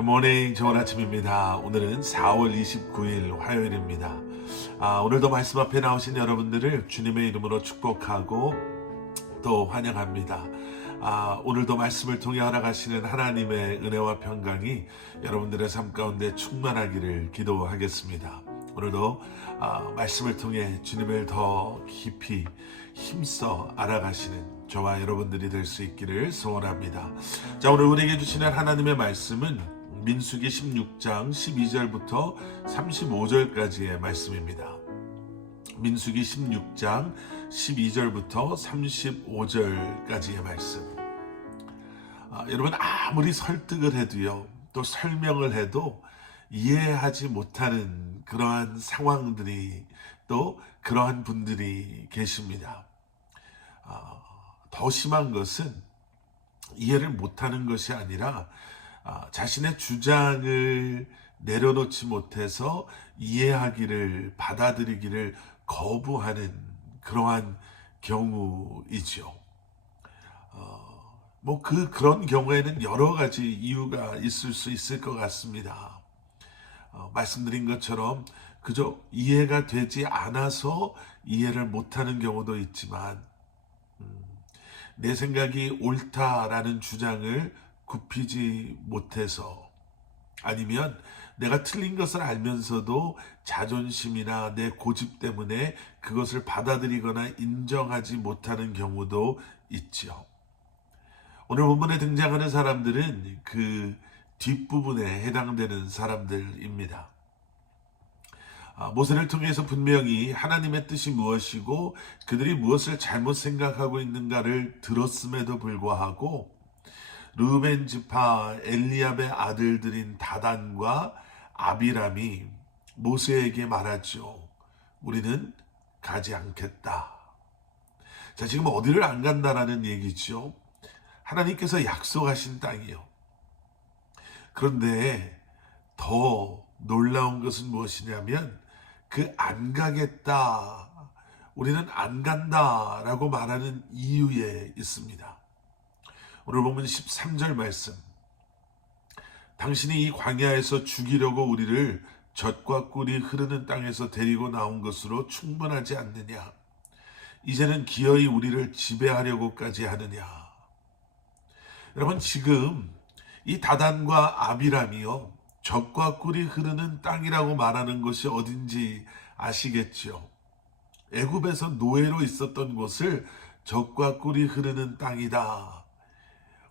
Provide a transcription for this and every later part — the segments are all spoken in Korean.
굿모닝, 좋은 아침입니다. 오늘은 4월 29일 화요일입니다. 오늘도 말씀 앞에 나오신 여러분들을 주님의 이름으로 축복하고 또 환영합니다. 오늘도 말씀을 통해 알아가시는 하나님의 은혜와 평강이 여러분들의 삶 가운데 충만하기를 기도하겠습니다. 오늘도 말씀을 통해 주님을 더 깊이 힘써 알아가시는 저와 여러분들이 될 수 있기를 소원합니다. 자, 오늘 우리에게 주시는 하나님의 말씀은 민수기 16장 12절부터 35절까지의 말씀입니다. 민수기 16장 12절부터 35절까지의 말씀. 여러분, 아무리 설득을 해도요, 또 설명을 해도 이해하지 못하는 그러한 상황들이, 또 그러한 분들이 계십니다. 더 심한 것은 이해를 못하는 것이 아니라 자신의 주장을 내려놓지 못해서 이해하기를, 받아들이기를 거부하는 그러한 경우이죠. 그런 경우에는 여러 가지 이유가 있을 수 있을 것 같습니다. 말씀드린 것처럼 그저 이해가 되지 않아서 이해를 못하는 경우도 있지만, 내 생각이 옳다라는 주장을 굽히지 못해서, 아니면 내가 틀린 것을 알면서도 자존심이나 내 고집 때문에 그것을 받아들이거나 인정하지 못하는 경우도 있죠. 오늘 본문에 등장하는 사람들은 그 뒷부분에 해당되는 사람들입니다. 모세를 통해서 분명히 하나님의 뜻이 무엇이고 그들이 무엇을 잘못 생각하고 있는가를 들었음에도 불구하고 르우벤 지파 엘리압의 아들들인 다단과 아비람이 모세에게 말하죠. 우리는 가지 않겠다. 자, 지금 어디를 안 간다라는 얘기죠. 하나님께서 약속하신 땅이요. 그런데 더 놀라운 것은 무엇이냐면 그 안 가겠다, 우리는 안 간다 라고 말하는 이유에 있습니다. 오늘 보면 13절 말씀. 당신이 이 광야에서 죽이려고 우리를 젖과 꿀이 흐르는 땅에서 데리고 나온 것으로 충분하지 않느냐? 이제는 기어이 우리를 지배하려고까지 하느냐? 여러분, 지금 이 다단과 아비람이요, 젖과 꿀이 흐르는 땅이라고 말하는 것이 어딘지 아시겠죠? 애굽에서 노예로 있었던 곳을 젖과 꿀이 흐르는 땅이다.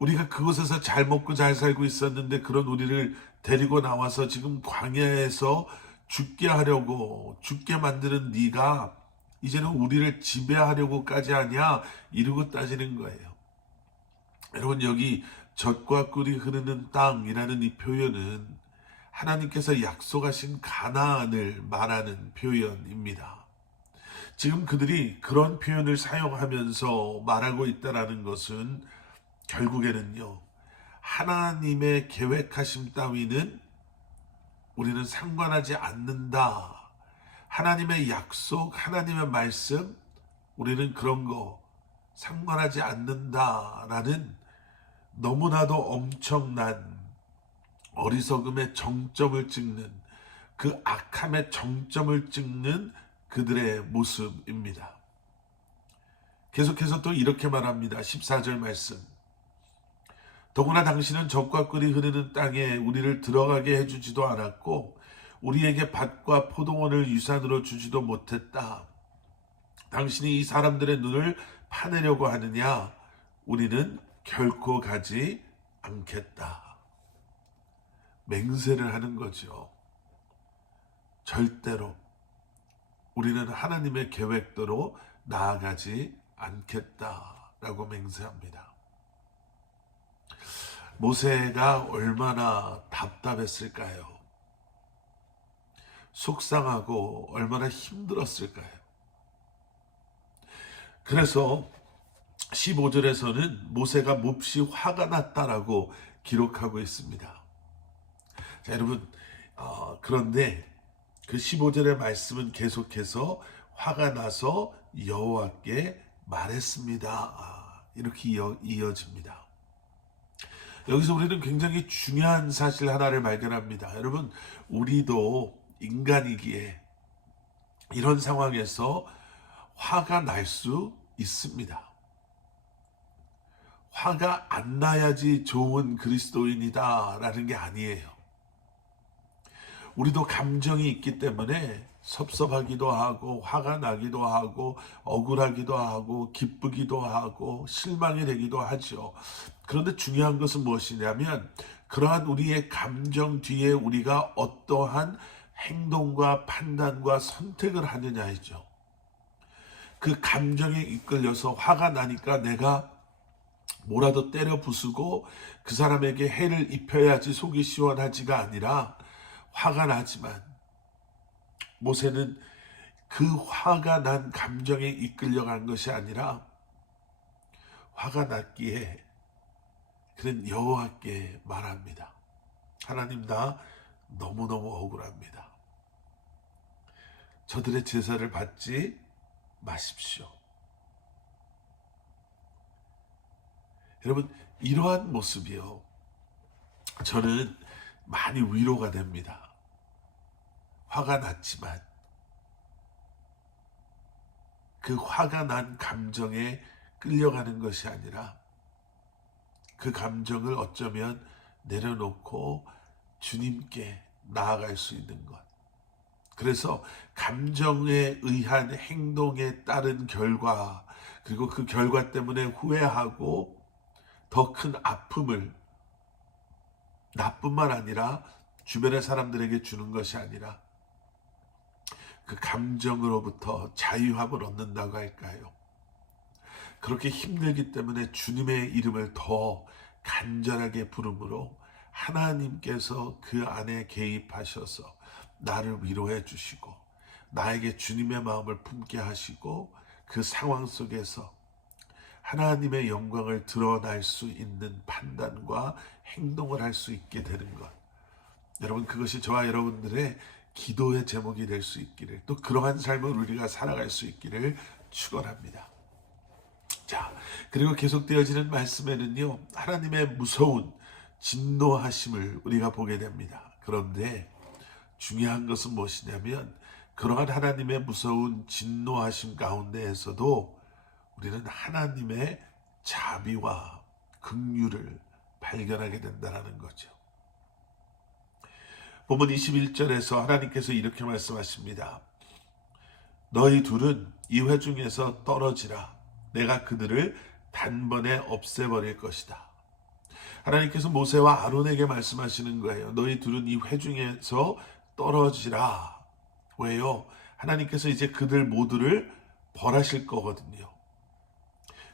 우리가 그곳에서 잘 먹고 잘 살고 있었는데 그런 우리를 데리고 나와서 지금 광야에서 죽게 하려고, 죽게 만드는 네가 이제는 우리를 지배하려고까지 하냐? 이러고 따지는 거예요. 여러분, 여기 젖과 꿀이 흐르는 땅이라는 이 표현은 하나님께서 약속하신 가나안을 말하는 표현입니다. 지금 그들이 그런 표현을 사용하면서 말하고 있다는 것은 결국에는요, 하나님의 계획하심 따위는 우리는 상관하지 않는다. 하나님의 약속, 하나님의 말씀, 우리는 그런 거 상관하지 않는다라는 너무나도 엄청난 어리석음의 정점을 찍는, 그 악함의 정점을 찍는 그들의 모습입니다. 계속해서 또 이렇게 말합니다. 14절 말씀. 더구나 당신은 젖과 꿀이 흐르는 땅에 우리를 들어가게 해주지도 않았고 우리에게 밭과 포도원을 유산으로 주지도 못했다. 당신이 이 사람들의 눈을 파내려고 하느냐? 우리는 결코 가지 않겠다. 맹세를 하는 거죠. 절대로 우리는 하나님의 계획대로 나아가지 않겠다라고 맹세합니다. 모세가 얼마나 답답했을까요? 속상하고 얼마나 힘들었을까요? 그래서 15절에서는 모세가 몹시 화가 났다라고 기록하고 있습니다. 자, 여러분, 그런데 그 15절의 말씀은 계속해서 화가 나서 여호와께 말했습니다. 이렇게 이어집니다. 여기서 우리는 굉장히 중요한 사실 하나를 발견합니다. 여러분, 우리도 인간이기에 이런 상황에서 화가 날 수 있습니다. 화가 안 나야지 좋은 그리스도인이다라는 게 아니에요. 우리도 감정이 있기 때문에 섭섭하기도 하고 화가 나기도 하고 억울하기도 하고 기쁘기도 하고 실망이 되기도 하죠. 그런데 중요한 것은 무엇이냐면 그러한 우리의 감정 뒤에 우리가 어떠한 행동과 판단과 선택을 하느냐이죠. 그 감정에 이끌려서 화가 나니까 내가 뭐라도 때려 부수고 그 사람에게 해를 입혀야지 속이 시원하지가 아니라 화가 나지만 모세는 그 화가 난 감정에 이끌려간 것이 아니라 화가 났기에 그는 여호와께 말합니다. 하나님, 나 너무너무 억울합니다. 저들의 제사를 받지 마십시오. 여러분, 이러한 모습이요, 저는 많이 위로가 됩니다. 화가 났지만 그 화가 난 감정에 끌려가는 것이 아니라 그 감정을 어쩌면 내려놓고 주님께 나아갈 수 있는 것. 그래서 감정에 의한 행동에 따른 결과, 그리고 그 결과 때문에 후회하고 더 큰 아픔을 나뿐만 아니라 주변의 사람들에게 주는 것이 아니라 그 감정으로부터 자유함을 얻는다고 할까요? 그렇게 힘들기 때문에 주님의 이름을 더 간절하게 부름으로 하나님께서 그 안에 개입하셔서 나를 위로해 주시고 나에게 주님의 마음을 품게 하시고 그 상황 속에서 하나님의 영광을 드러날 수 있는 판단과 행동을 할 수 있게 되는 것. 여러분, 그것이 저와 여러분들의 기도의 제목이 될 수 있기를, 또 그러한 삶을 우리가 살아갈 수 있기를 축원합니다. 자, 그리고 계속되어지는 말씀에는요, 하나님의 무서운 진노하심을 우리가 보게 됩니다. 그런데 중요한 것은 무엇이냐면 그러한 하나님의 무서운 진노하심 가운데에서도 우리는 하나님의 자비와 긍휼을 발견하게 된다는 거죠. 본문 21절에서 하나님께서 이렇게 말씀하십니다. 너희 둘은 이 회중에서 떨어지라. 내가 그들을 단번에 없애버릴 것이다. 하나님께서 모세와 아론에게 말씀하시는 거예요. 너희 둘은 이 회중에서 떨어지라. 왜요? 하나님께서 이제 그들 모두를 벌하실 거거든요.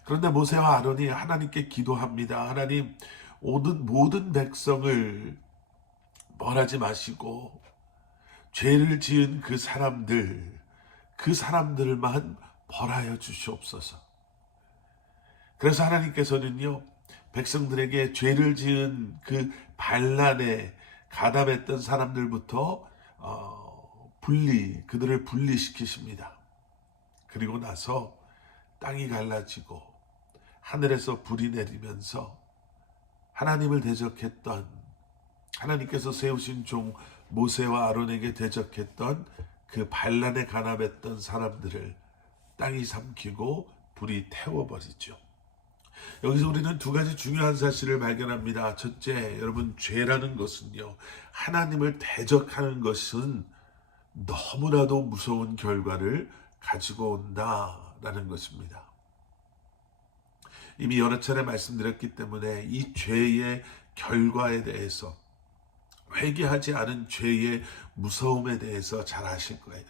그런데 모세와 아론이 하나님께 기도합니다. 하나님, 모든 백성을 벌하지 마시고 죄를 지은 그 사람들만 벌하여 주시옵소서. 그래서 하나님께서는요, 백성들에게 죄를 지은 그 반란에 가담했던 사람들부터 그들을 분리시키십니다. 그리고 나서 땅이 갈라지고 하늘에서 불이 내리면서 하나님을 대적했던, 하나님께서 세우신 종 모세와 아론에게 대적했던 그 반란에 가담했던 사람들을 땅이 삼키고 불이 태워버리죠. 여기서 우리는 두 가지 중요한 사실을 발견합니다. 첫째, 여러분, 죄라는 것은요, 하나님을 대적하는 것은 너무나도 무서운 결과를 가지고 온다라는 것입니다. 이미 여러 차례 말씀드렸기 때문에 이 죄의 결과에 대해서, 회개하지 않은 죄의 무서움에 대해서 잘 아실 거예요.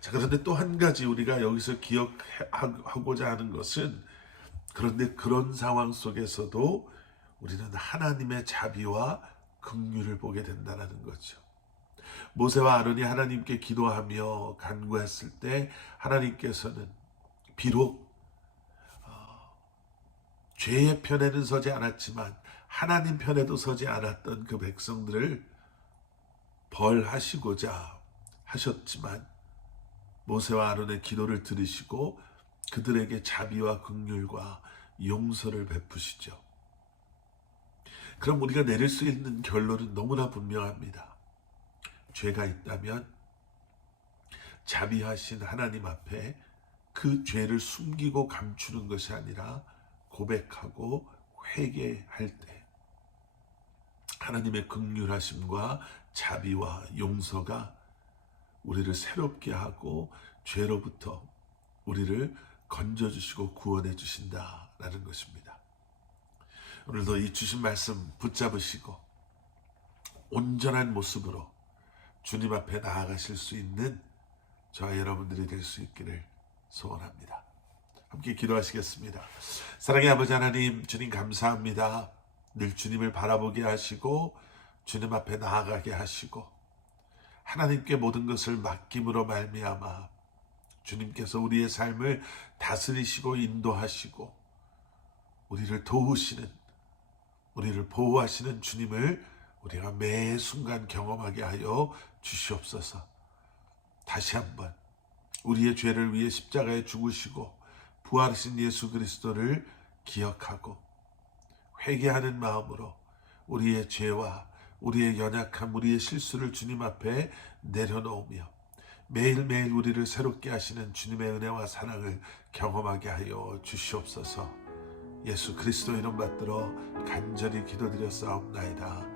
자, 그런데 또 한 가지 우리가 여기서 기억하고자 하는 것은, 그런데 그런 상황 속에서도 우리는 하나님의 자비와 긍휼을 보게 된다는 거죠. 모세와 아론이 하나님께 기도하며 간구했을 때 하나님께서는 비록 죄의 편에는 서지 않았지만 하나님 편에도 서지 않았던 그 백성들을 벌하시고자 하셨지만 모세와 아론의 기도를 들으시고 그들에게 자비와 긍휼과 용서를 베푸시죠. 그럼 우리가 내릴 수 있는 결론은 너무나 분명합니다. 죄가 있다면 자비하신 하나님 앞에 그 죄를 숨기고 감추는 것이 아니라 고백하고 회개할 때 하나님의 긍휼하심과 자비와 용서가 우리를 새롭게 하고 죄로부터 우리를 건져주시고 구원해 주신다라는 것입니다. 오늘도 이 주신 말씀 붙잡으시고 온전한 모습으로 주님 앞에 나아가실 수 있는 저와 여러분들이 될 수 있기를 소원합니다. 함께 기도하시겠습니다. 사랑의 아버지 하나님, 주님 감사합니다. 늘 주님을 바라보게 하시고 주님 앞에 나아가게 하시고 하나님께 모든 것을 맡김으로 말미암아 주님께서 우리의 삶을 다스리시고 인도하시고 우리를 도우시는, 우리를 보호하시는 주님을 우리가 매 순간 경험하게 하여 주시옵소서. 다시 한번 우리의 죄를 위해 십자가에 죽으시고 부활하신 예수 그리스도를 기억하고 회개하는 마음으로 우리의 죄와 우리의 연약함, 우리의 실수를 주님 앞에 내려놓으며 매일매일 우리를 새롭게 하시는 주님의 은혜와 사랑을 경험하게 하여 주시옵소서. 예수 그리스도 이름 받들어 간절히 기도드렸사옵나이다.